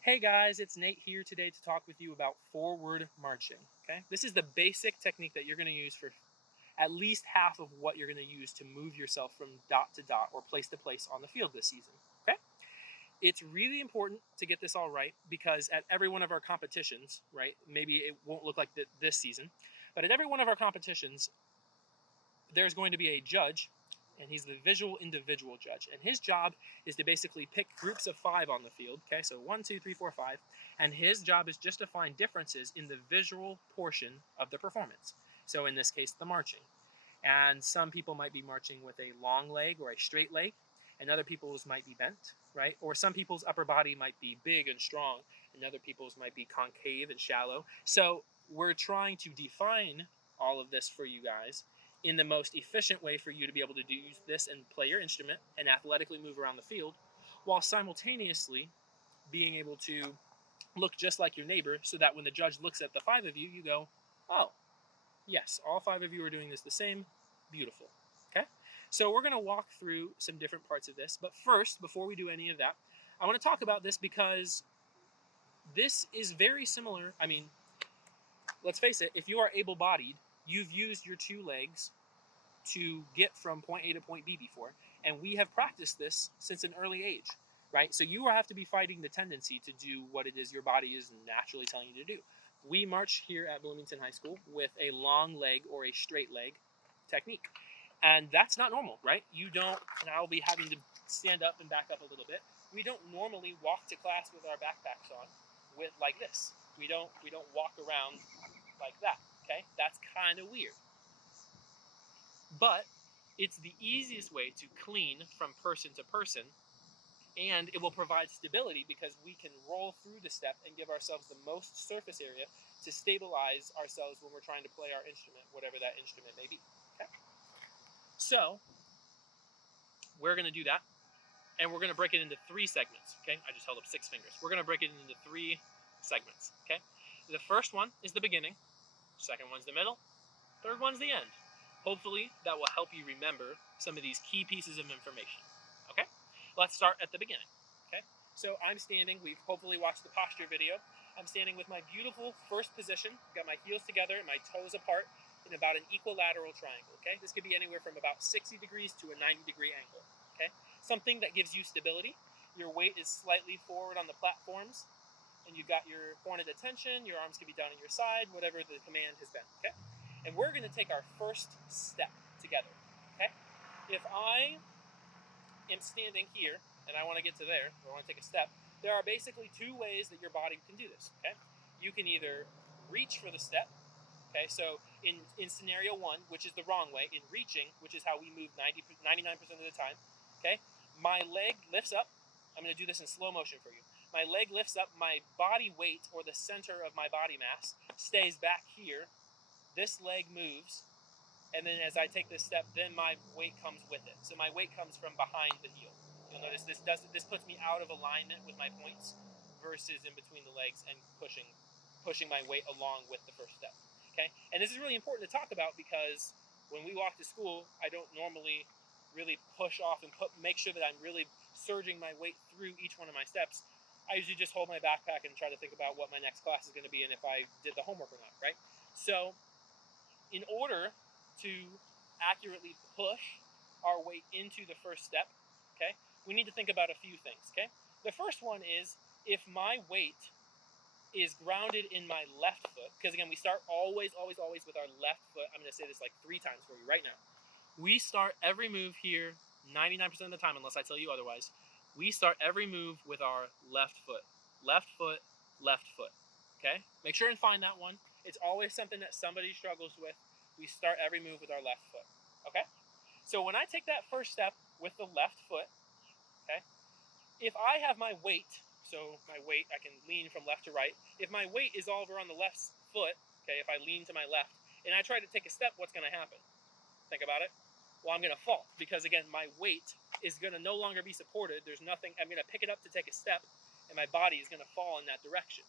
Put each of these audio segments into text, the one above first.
Hey guys, it's Nate here today to talk with you about forward marching. Okay, this is the basic technique that you're going to use for at least half of what you're going to use to move yourself from dot to dot or place to place on the field this season. Okay, it's really important to get this all right because at every one of our competitions, right, maybe it won't look like this season, but at every one of our competitions, there's going to be a judge, and he's the visual individual judge. And his job is to basically pick groups of 5 on the field. Okay, so 1, 2, 3, 4, 5. And his job is just to find differences in the visual portion of the performance. So in this case, the marching. And some people might be marching with a long leg or a straight leg, and other people's might be bent, right? Or some people's upper body might be big and strong, and other people's might be concave and shallow. So we're trying to define all of this for you guys in the most efficient way for you to be able to do this and play your instrument and athletically move around the field, while simultaneously being able to look just like your neighbor, so that when the judge looks at the 5 of you, you go, oh, yes, all 5 of you are doing this the same. Beautiful. Okay? So we're going to walk through some different parts of this. But first, before we do any of that, I want to talk about this because this is very similar. I mean, let's face it, if you are able bodied, you've used your 2 legs to get from point A to point B before. And we have practiced this since an early age, right? So you have to be fighting the tendency to do what it is your body is naturally telling you to do. We march here at Bloomington High School with a long leg or a straight leg technique. And that's not normal, right? You don't, and I'll be having to stand up and back up a little bit. We don't normally walk to class with our backpacks on with like this. We don't walk around like that, okay? That's kind of weird. But it's the easiest way to clean from person to person, and it will provide stability because we can roll through the step and give ourselves the most surface area to stabilize ourselves when we're trying to play our instrument, whatever that instrument may be. Okay? So we're going to do that, and we're going to break it into 3 segments. Okay, I just held up 6 fingers. We're going to break it into 3 segments. Okay, the first one is the beginning, second one's the middle, third one's the end. Hopefully that will help you remember some of these key pieces of information. Okay, let's start at the beginning. Okay, so I'm standing. We've hopefully watched the posture video. I'm standing with my beautiful first position. Got my heels together and my toes apart in about an equilateral triangle. Okay, this could be anywhere from about 60 degrees to a 90-degree angle. Okay, something that gives you stability. Your weight is slightly forward on the platforms, and you've got your pointed attention. Your arms can be down on your side, whatever the command has been. Okay, and we're going to take our first step together. Okay, if I am standing here and I want to get to there, or I want to take a step, there are basically 2 ways that your body can do this. Okay, you can either reach for the step. Okay, so in scenario 1, which is the wrong way, in reaching, which is how we move 99% of the time. Okay, my leg lifts up. I'm going to do this in slow motion for you. My leg lifts up, my body weight, or the center of my body mass, stays back here. This leg moves, and then as I take this step, then my weight comes with it. So my weight comes from behind the heel. You'll notice this puts me out of alignment with my points versus in between the legs and pushing my weight along with the first step. Okay, and this is really important to talk about because when we walk to school, I don't normally really push off and make sure that I'm really surging my weight through each one of my steps. I usually just hold my backpack and try to think about what my next class is going to be and if I did the homework or not, right? So in order to accurately push our weight into the first step, okay, we need to think about a few things, okay? The first one is if my weight is grounded in my left foot, because again, we start always with our left foot. I'm going to say this like 3 times for you right now. We start every move here 99% of the time, unless I tell you otherwise. We start every move with our left foot. Left foot, left foot. Okay? Make sure and find that one. It's always something that somebody struggles with. We start every move with our left foot. Okay? So when I take that first step with the left foot, okay, if I have my weight, so my weight, I can lean from left to right. If my weight is all over on the left foot, okay, if I lean to my left, and I try to take a step, what's going to happen? Think about it. Well, I'm going to fall because, again, my weight is going to no longer be supported. There's nothing. I'm going to pick it up to take a step, and my body is going to fall in that direction.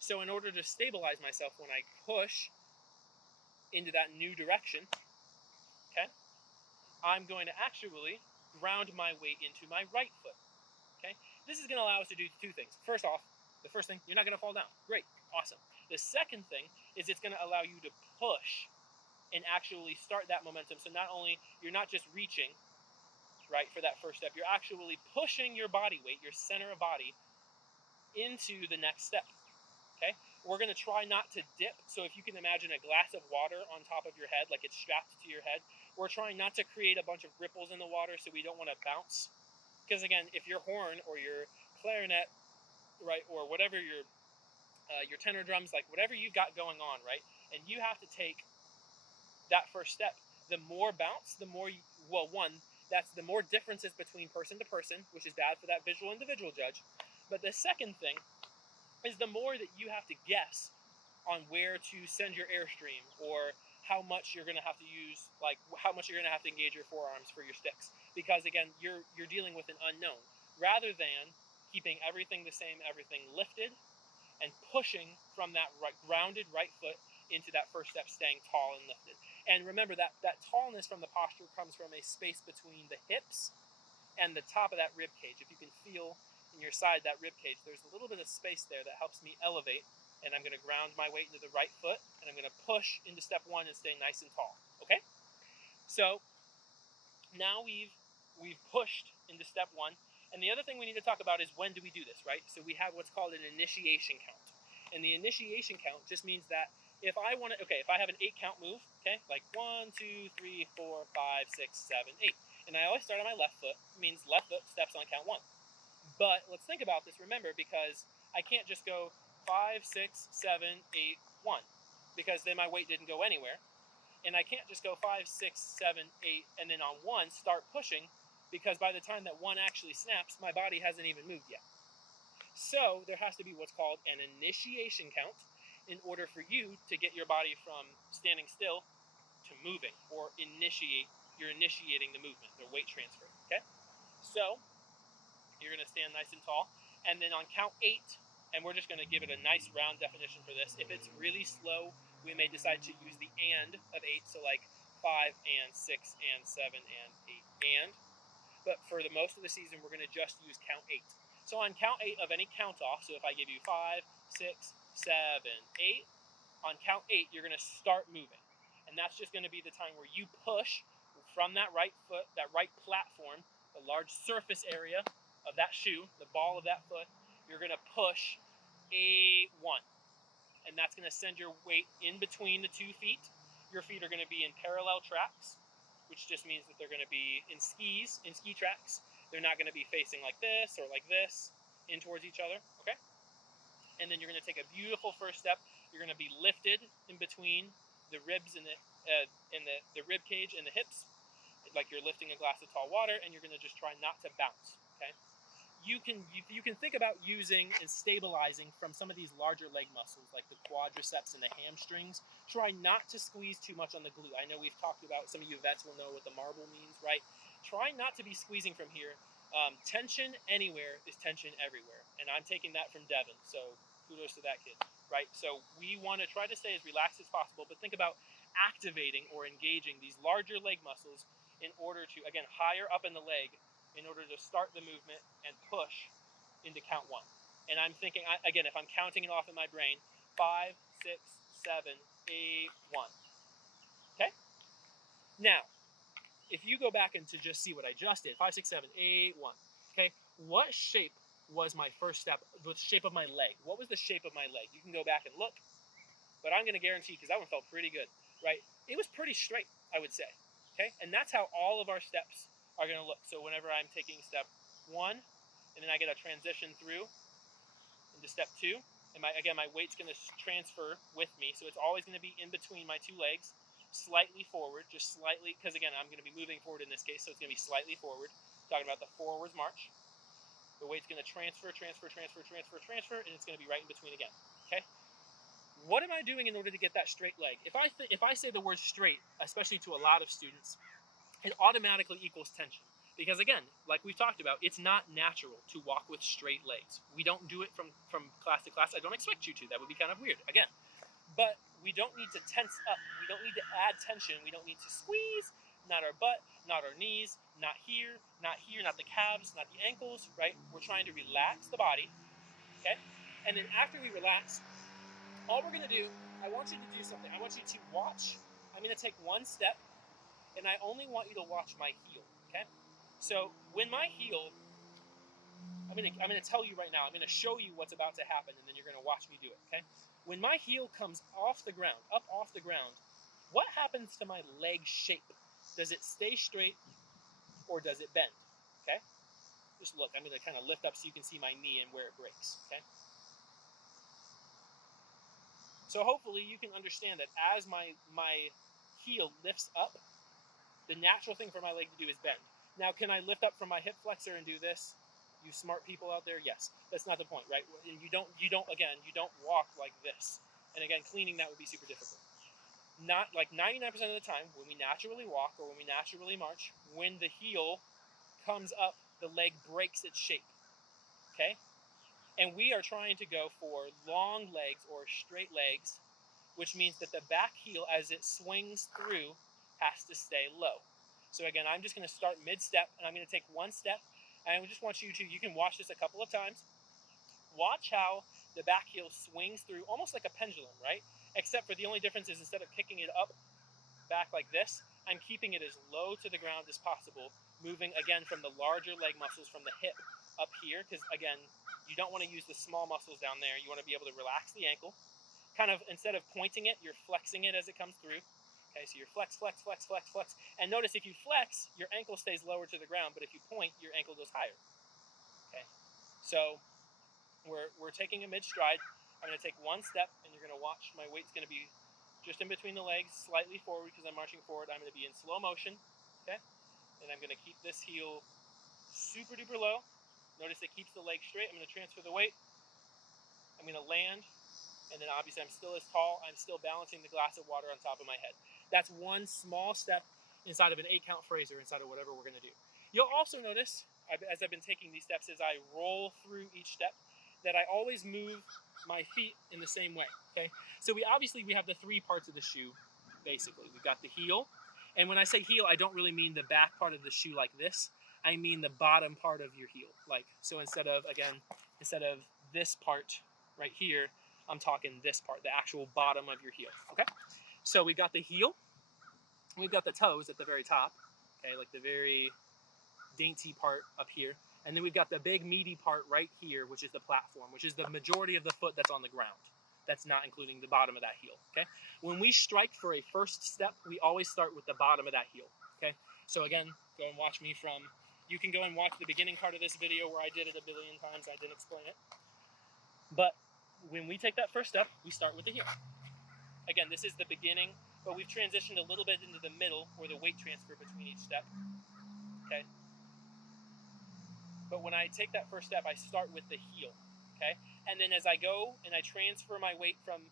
So in order to stabilize myself when I push into that new direction, okay, I'm going to actually ground my weight into my right foot. Okay, this is going to allow us to do 2 things. First off, The first thing, you're not going to fall down. Great, awesome. The second thing is it's going to allow you to push and actually start that momentum. So not only, you're not just reaching, right, for that first step, you're actually pushing your body weight, your center of body, into the next step, okay? We're going to try not to dip. So if you can imagine a glass of water on top of your head, like it's strapped to your head, we're trying not to create a bunch of ripples in the water, so we don't want to bounce. Because again, if your horn or your clarinet, right, or whatever your tenor drums, like whatever you've got going on, right, and you have to take that first step, the more bounce, the more, that's the more differences between person to person, which is bad for that visual individual judge. But the second thing is the more that you have to guess on where to send your airstream, or how much you're going to have to use, like how much you're going to have to engage your forearms for your sticks. Because again, you're dealing with an unknown, rather than keeping everything the same, everything lifted, and pushing from that grounded right foot into that first step, staying tall and lifted. And remember that tallness from the posture comes from a space between the hips and the top of that rib cage. If you can feel in your side that rib cage, there's a little bit of space there that helps me elevate, and I'm going to ground my weight into the right foot, and I'm going to push into step one and stay nice and tall. Okay? So now we've pushed into step one. And the other thing we need to talk about is, when do we do this, right? So we have what's called an initiation count. And the initiation count just means that if I want to, if I have an 8 count move, okay, like 1, 2, 3, 4, 5, 6, 7, 8. And I always start on my left foot, means left foot steps on count 1. But let's think about this, remember, because I can't just go 5, 6, 7, 8, 1, because then my weight didn't go anywhere. And I can't just go 5, 6, 7, 8, and then on 1 start pushing, because by the time that 1 actually snaps, my body hasn't even moved yet. So there has to be what's called an initiation count in order for you to get your body from standing still to moving, or you're initiating the movement, the weight transfer, okay? So you're going to stand nice and tall, and then on count 8, and we're just going to give it a nice round definition for this. If it's really slow, we may decide to use the and of 8, so like 5 and 6 and 7 and 8 and. But for the most of the season, we're going to just use count 8. So on count 8 of any count off, so if I give you 5, 6, 7, 8, on count 8, you're going to start moving. And that's just going to be the time where you push from that right foot, that right platform, the large surface area of that shoe, the ball of that foot, you're going to push a 1. And that's going to send your weight in between the 2 feet. Your feet are going to be in parallel tracks, which just means that they're going to be in ski tracks. They're not going to be facing like this or like this in towards each other, okay? And then you're going to take a beautiful first step. You're going to be lifted in between the ribs and the rib cage and the hips, like you're lifting a glass of tall water, and you're going to just try not to bounce, okay? You can think about using and stabilizing from some of these larger leg muscles, like the quadriceps and the hamstrings. Try not to squeeze too much on the glute. I know we've talked about, some of you vets will know what the marble means, right? Try not to be squeezing from here. Tension anywhere is tension everywhere. And I'm taking that from Devin, so kudos to that kid, right? So we want to try to stay as relaxed as possible, but think about activating or engaging these larger leg muscles in order to, again, higher up in the leg, in order to start the movement and push into count 1. And I'm thinking, again, if I'm counting it off in my brain, 5, 6, 7, 8, 1. Okay? Now, if you go back and to just see what I just did, 5, 6, 7, 8, 1. Okay? What shape was my first step, the shape of my leg? What was the shape of my leg? You can go back and look, but I'm going to guarantee, because that one felt pretty good, right? It was pretty straight, I would say. Okay? And that's how all of our steps are going to look. So whenever I'm taking step 1, and then I get a transition through into step 2, and my weight's going to transfer with me, so it's always going to be in between my 2 legs, slightly forward, just slightly, because again, I'm going to be moving forward in this case, so it's going to be slightly forward. Talking about the forwards march. The weight's going to transfer, and it's going to be right in between again. Okay? What am I doing in order to get that straight leg? If I say the word straight, especially to a lot of students, it automatically equals tension. Because again, like we've talked about, it's not natural to walk with straight legs. We don't do it from class to class. I don't expect you to. That would be kind of weird, again. But we don't need to tense up. We don't need to add tension. We don't need to squeeze. Not our butt, not our knees, not here, not the calves, not the ankles, right? We're trying to relax the body, okay? And then after we relax, all we're going to do, I want you to do something. I want you to watch. I'm going to take one step, and I only want you to watch my heel, okay? So when my heel, I'm going to tell you right now, I'm going to show you what's about to happen, and then you're going to watch me do it, okay? When my heel comes off the ground, up off the ground, what happens to my leg shape? Does it stay straight or does it bend, okay? Just look, I'm going to kind of lift up so you can see my knee and where it breaks, okay? So hopefully you can understand that as my heel lifts up, the natural thing for my leg to do is bend. Now, can I lift up from my hip flexor and do this? You smart people out there, yes. That's not the point, right? And you don't walk like this. And again, cleaning that would be super difficult. Not like 99% of the time, when we naturally walk or when we naturally march, when the heel comes up, the leg breaks its shape, okay? And we are trying to go for long legs or straight legs, which means that the back heel, as it swings through, has to stay low. So again, I'm just going to start mid-step, and I'm going to take one step, and I just want you can watch this a couple of times. Watch how the back heel swings through, almost like a pendulum, right? Except for the only difference is instead of kicking it up, back like this, I'm keeping it as low to the ground as possible, moving again from the larger leg muscles from the hip up here, because again, you don't want to use the small muscles down there. You want to be able to relax the ankle. Kind of, instead of pointing it, you're flexing it as it comes through. Okay, so you're flex, flex, flex, flex, flex. And notice if you flex, your ankle stays lower to the ground, but if you point, your ankle goes higher. Okay, so we're taking a mid-stride. I'm going to take one step, and you're going to watch my weight's going to be just in between the legs, slightly forward because I'm marching forward. I'm going to be in slow motion, okay? And I'm going to keep this heel super duper low. Notice it keeps the leg straight. I'm going to transfer the weight. I'm going to land. And then obviously I'm still as tall. I'm still balancing the glass of water on top of my head. That's one small step inside of an 8-count phrase or inside of whatever we're going to do. You'll also notice, as I've been taking these steps, as I roll through each step, that I always move my feet in the same way, okay? So we have the 3 parts of the shoe, basically. We've got the heel. And when I say heel, I don't really mean the back part of the shoe like this. I mean the bottom part of your heel. So instead of this part right here, I'm talking this part, the actual bottom of your heel, okay? So we've got the heel. We've got the toes at the very top, okay, like the very dainty part up here. And then we've got the big meaty part right here, which is the platform, which is the majority of the foot that's on the ground. That's not including the bottom of that heel, okay? When we strike for a first step, we always start with the bottom of that heel, okay? So again, go and watch me you can go and watch the beginning part of this video where I did it a billion times. I didn't explain it. But when we take that first step, we start with the heel. Again, this is the beginning, but we've transitioned a little bit into the middle or the weight transfer between each step, okay? But when I take that first step, I start with the heel, okay? And then as I go and I transfer my weight from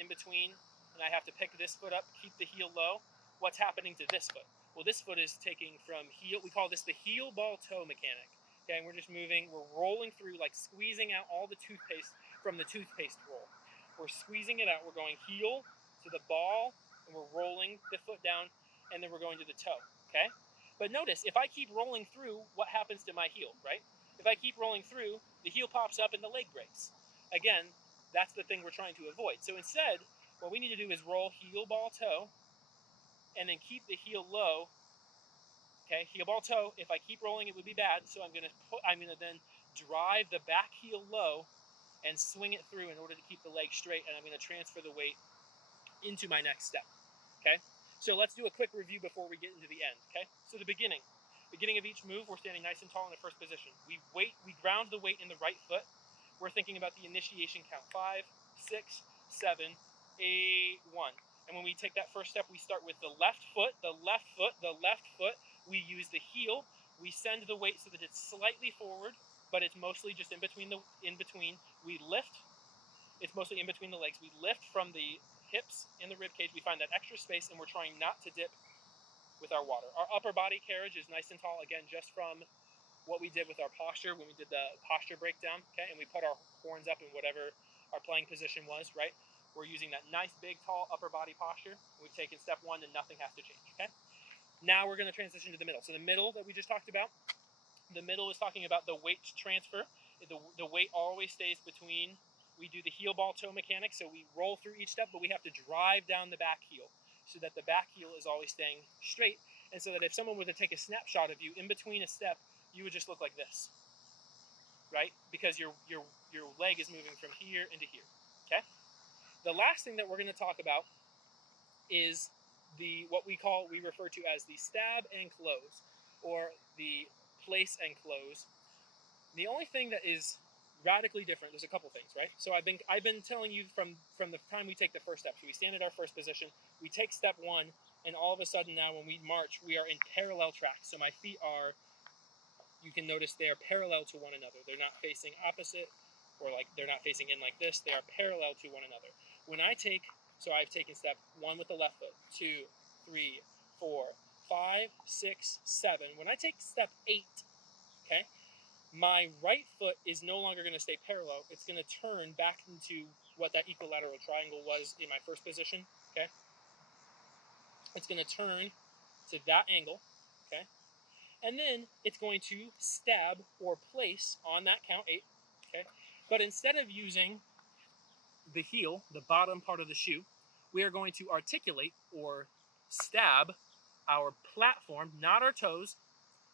in between, and I have to pick this foot up, keep the heel low, what's happening to this foot? Well, this foot is taking from heel, we call this the heel ball toe mechanic, okay? And we're just moving, we're rolling through, like squeezing out all the toothpaste from the toothpaste roll. We're squeezing it out, we're going heel to the ball, and we're rolling the foot down, and then we're going to the toe, okay? But notice, if I keep rolling through, what happens to my heel, right? If I keep rolling through, the heel pops up and the leg breaks. Again, that's the thing we're trying to avoid. So instead, what we need to do is roll heel, ball, toe, and then keep the heel low. Okay, heel, ball, toe. If I keep rolling, it would be bad. So I'm gonna then drive the back heel low and swing it through in order to keep the leg straight, and I'm gonna transfer the weight into my next step, okay? So let's do a quick review before we get into the end, okay? So the beginning of each move, we're standing nice and tall in the first position. We ground the weight in the right foot. We're thinking about the initiation count, 5, 6, 7, 8, 1. And when we take that first step, we start with the left foot, the left foot, the left foot. We use the heel. We send the weight so that it's slightly forward, but it's mostly just in between. We lift. It's mostly in between the legs. We lift from the hips in the rib cage. We find that extra space, and we're trying not to dip with our water. Our upper body carriage is nice and tall, again, just from what we did with our posture when we did the posture breakdown, okay? And we put our horns up in whatever our playing position was, right? We're using that nice, big, tall upper body posture. We've taken step 1, and nothing has to change, okay? Now we're going to transition to the middle. So the middle that we just talked about, the middle is talking about the weight transfer. The weight always stays between. We do the heel ball toe mechanic, so we roll through each step, but we have to drive down the back heel so that the back heel is always staying straight, and so that if someone were to take a snapshot of you in between a step, you would just look like this, right? Because your leg is moving from here into here. Okay. The last thing that we're going to talk about is what we refer to as the stab and close, or the place and close. The only thing that is radically different, there's a couple things, right? So I've been telling you from the time we take the first step. So we stand at our first position, we take step one, and all of a sudden now when we march, we are in parallel tracks. So my feet are, you can notice they are parallel to one another. They're not facing opposite, or like they're not facing in like this. They are parallel to one another. When I take, so I've taken step one with the left foot, 2, 3, 4, 5, 6, 7. When I take step 8, okay, my right foot is no longer going to stay parallel. It's going to turn back into what that equilateral triangle was in my first position, okay? It's going to turn to that angle, okay? And then it's going to stab or place on that count 8, okay? But instead of using the heel, the bottom part of the shoe, we are going to articulate or stab our platform, not our toes,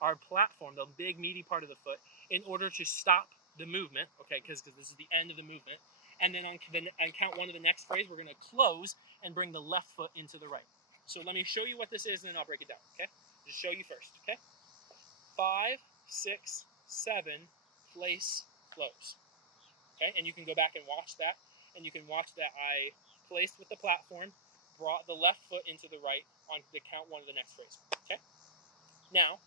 our platform, the big meaty part of the foot, in order to stop the movement, okay, because this is the end of the movement. And then on count one of the next phrase, we're going to close and bring the left foot into the right. So let me show you what this is, and then I'll break it down, okay? Just show you first, okay? 5, 6, 7, place, close. Okay, and you can go back and watch that, and you can watch that I placed with the platform, brought the left foot into the right on the count one of the next phrase, okay? Now,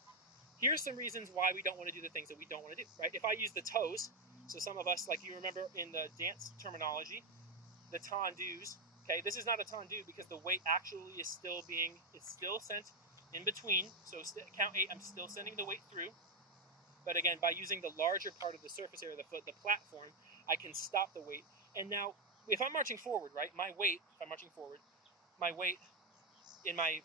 here's some reasons why we don't want to do the things that we don't want to do, right? If I use the toes, so some of us, like you remember in the dance terminology, the tendus, okay, this is not a tendu because the weight actually is still sent in between. So count 8, I'm still sending the weight through. But again, by using the larger part of the surface area of the foot, the platform, I can stop the weight. And now, if I'm marching forward, right, my weight in my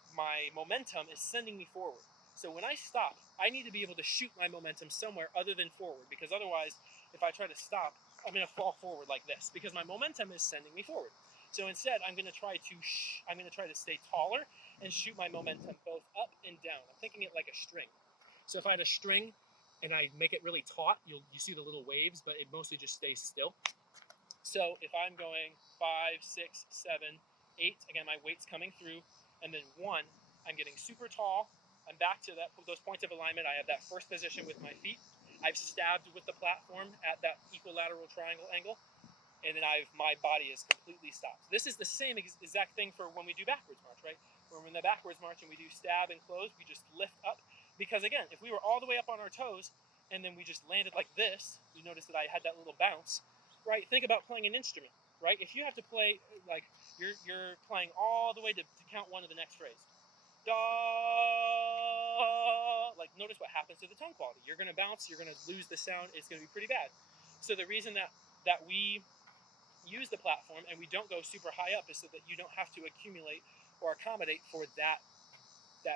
momentum is sending me forward. So when I stop, I need to be able to shoot my momentum somewhere other than forward, because otherwise, if I try to stop, I'm going to fall forward like this, because my momentum is sending me forward. So instead, I'm going to try to stay taller and shoot my momentum both up and down. I'm thinking it like a string. So if I had a string and I make it really taut, you see the little waves, but it mostly just stays still. So if I'm going 5, 6, 7, 8, again, my weight's coming through, and then 1, I'm getting super tall. I'm back to those points of alignment. I have that first position with my feet. I've stabbed with the platform at that equilateral triangle angle, and then my body is completely stopped. This is the same exact thing for when we do backwards march, right? When we're in the backwards march and we do stab and close, we just lift up. Because again, if we were all the way up on our toes and then we just landed like this, you notice that I had that little bounce, right? Think about playing an instrument, right? If you have to play, like, you're playing all the way to count 1 of the next phrase. Da, like, notice what happens to the tone quality. You're going to bounce, you're going to lose the sound, it's going to be pretty bad. So the reason that we use the platform and we don't go super high up is so that you don't have to accumulate or accommodate for that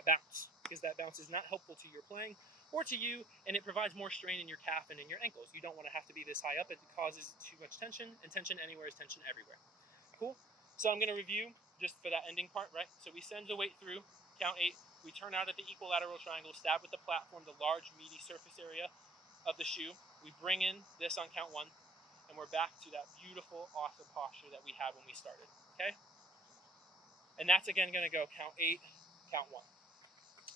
bounce, because that bounce is not helpful to your playing or to you, and it provides more strain in your calf and in your ankles. You don't want to have to be this high up. It causes too much tension, and tension anywhere is tension everywhere. Cool? So I'm going to review just for that ending part, right? So we send the weight through, count 8, we turn out at the equilateral triangle, stab with the platform, the large meaty surface area of the shoe. We bring in this on count 1, and we're back to that beautiful, awesome posture that we had when we started, okay? And that's again going to go count 8, count 1.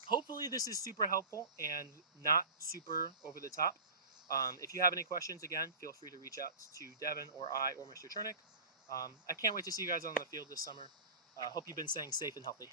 Hopefully this is super helpful and not super over the top. If you have any questions, again, feel free to reach out to Devin or I or Mr. Chernick. I can't wait to see you guys on the field this summer. Hope you've been staying safe and healthy.